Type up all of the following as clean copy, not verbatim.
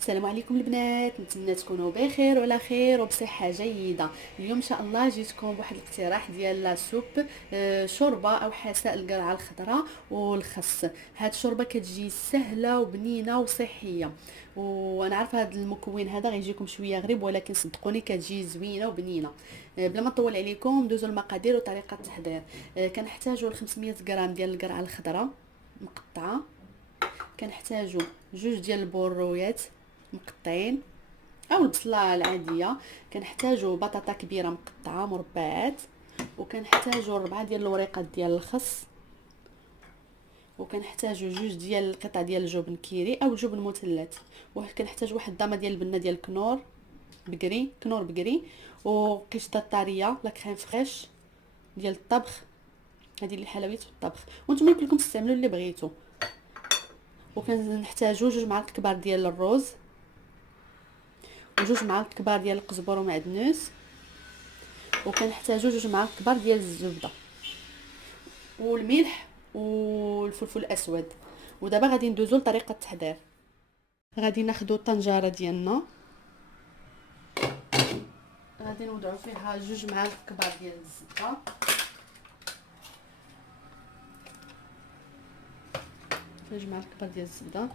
السلام عليكم البنات، نتمنى تكونوا بخير وعلى خير وبصحه جيده. اليوم ان شاء الله جيتكم بواحد الاقتراح ديال لا سوب، شوربه او حساء القرعه الخضراء والخس. هاد الشوربه كتجي سهله وبنينه وصحيه، وانا عارفه هذا المكون هذا غيجيكم شويه غريب، ولكن صدقوني كتجي زوينه وبنينه. بلا ما نطول عليكم ندوزو المقادير وطريقه التحضير. كنحتاجوا 500 غرام ديال القرعه الخضراء مقطعه. كنحتاجوا جوج ديال البرويات مقطعين او البصله العاديه. كنحتاجوا بطاطا كبيره مقطعه مربعات، وكنحتاجوا 4 ديال الوريقات ديال الخس، وكنحتاجوا جوج ديال القطع ديال الجبن كيري او الجبن مثلث، وكنحتاج واحد الضامه ديال البنه ديال كنور بقري، وقشطه طريه لا كريم فريش ديال الطبخ، هذه اللي حلويات الطبخ، وانتم يمكن لكم تستعملوا اللي بغيتوا. وكنحتاجوا جوج معالق كبار ديال الرز، وجوج معالق كبار ديال القزبر ومعدنوس، وكنحتاجوا جوج معالق كبار ديال الزبده والملح والفلفل الاسود. ودابا غادي ندوزو لطريقه التحضير. غادي ناخذ الطنجره ديالنا، غادي نوضعوا فيها جوج معالق كبار ديال الزبده، جوج معالق كبار ديال الزبده،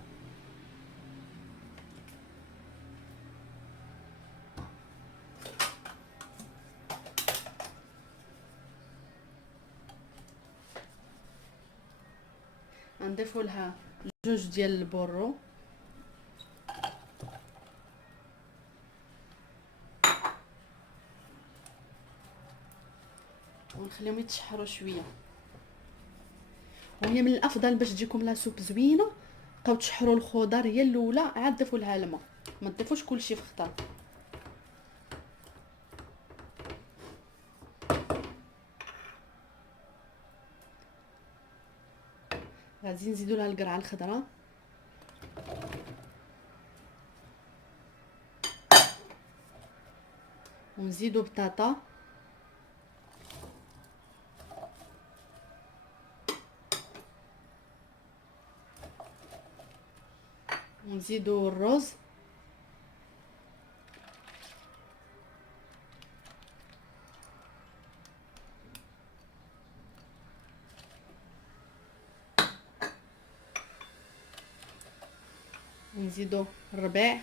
غنضيفوا لها جوج ديال البورو، ونخليهم يتشحروا شويه. وهي من الافضل باش تجيكم لا سوب زوينه، بقاو تشحروا الخضر هي الاولى، عاد ضيفوا لها الماء، ما تضيفوش كلشي في خطر. غادي نزيدوا لها القرعه الخضراء، ونزيدوا بطاطا، ونزيدوا الرز، ونزيدوا الربيع،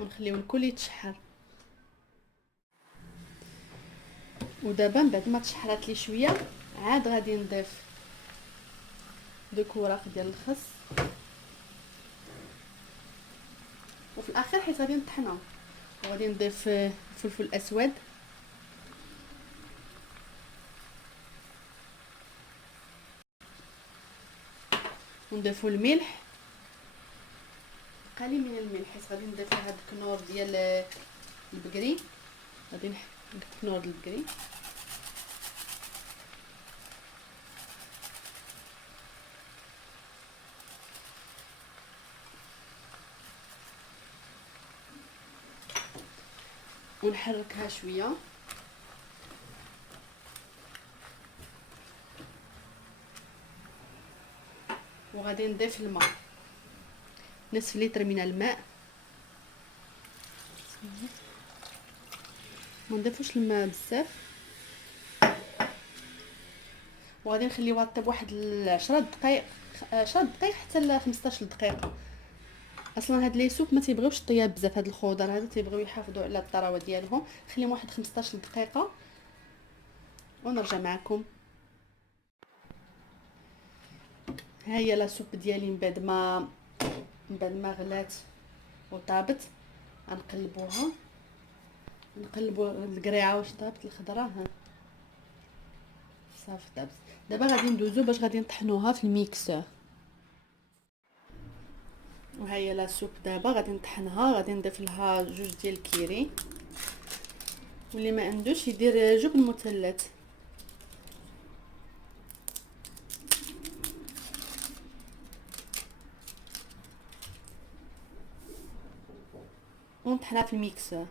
ونخليو الكل يتشحر. ودابا من بعد ما تشحرات لي شويه، عاد غادي نضيف دوك وراق ديال الخس، وفي الاخر حيت غادي نطحنها، وغادي نضيف الفلفل الاسود، ونضيفوا الملح، قليل من الملح حيت غادي نضيف هاد الكنور ديال البقري، غادي نحط الكنور ديال البقري، ونحركها شويه. وغادي نضيف الماء، نصف لتر من الماء، ما نضيفوش الماء بزاف. وغادي نخليوها طيب واحد 10 دقائق، 10 دقائق حتى ل 15 دقيقه. اصلا هاد لي سوب ما تيبغيوش الطياب بزاف، هاد الخضر هذا تيبغيو يحافظوا على الطراوه ديالهم. خليهم واحد 15 دقيقه ونرجع معكم. ها هي لا سوب ديالي من بعد ما غلات وطابت. غنقلبوها، نقلبوا القريعه واش طابت الخضره. ها صافي طابت. دابا غادي ندوزو باش غادي نطحنوها في الميكسور. وها هي لا سوب دابا غادي نطحنها. غادي نضيف لها جوج ديال الكيري، واللي ما عندوش يدير جبن مثلث. ونطحنها في الميكسور.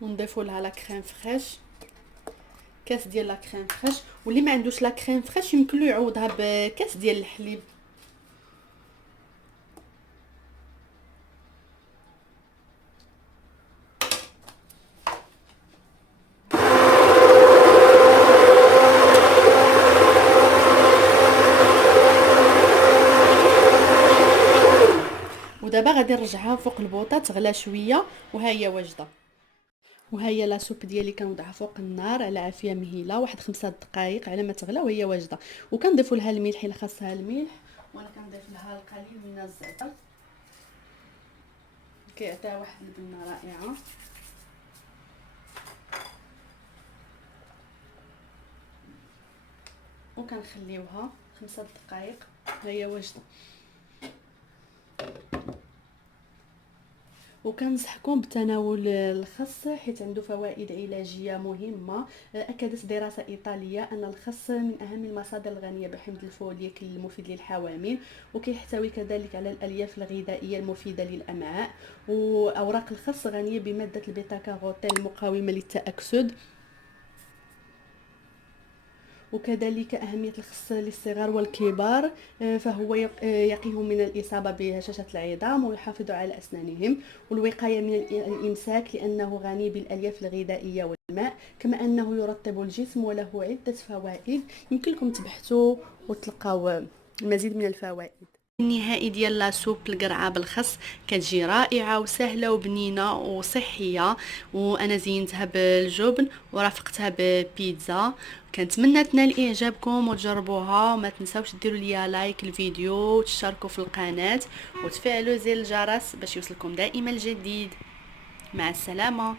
ونضيفوا لها لا كريم فريش، كاس ديال لا كريم فريش. واللي ما عندوش لا كريم فريش يمكن له يعوضها بكاس ديال الحليب. ودابا غادي نرجعها فوق البوطه تغلى شويه، وها هي واجده. وها هي لا سوب ديالي كنوضعها فوق النار على عافيه مهيله واحد 5 دقائق على ما تغلى وهي واجده. وكنضيفوا لها الملح الا خاصها الملح، وانا كنضيف لها القليل من الزعتر كيعطيها واحد البنه رائعه. وكنخليوها 5 دقائق هي واجده. وكنصحكم بتناول الخس حيت عنده فوائد علاجيه مهمه. اكدت دراسه ايطاليه ان الخس من اهم المصادر الغنيه بحمض الفوليك المفيد للحوامل، وكيحتوي كذلك على الالياف الغذائيه المفيده للامعاء. واوراق الخس غنيه بماده البيتا كاروتين المقاومه للتاكسد. وكذلك أهمية الخس للصغار والكبار، فهو يقيهم من الإصابة بهشاشة العظام ويحافظ على أسنانهم، والوقاية من الإمساك لأنه غني بالألياف الغذائية والماء، كما أنه يرطب الجسم وله عدة فوائد. يمكنكم تبحثوا وتلقاو المزيد من الفوائد. النهائي ديال لا سوب القرعه بالخس كتجي رائعه وسهله وبنينه وصحيه. وانا زينتها بالجبن ورافقتها ببيتزا. كنتمنى تنال اعجابكم وتجربوها، وما تنساوش ديروا لي لايك الفيديو وتشتركوا في القناه وتفعلوا زر الجرس باش يوصلكم دائما الجديد. مع السلامه.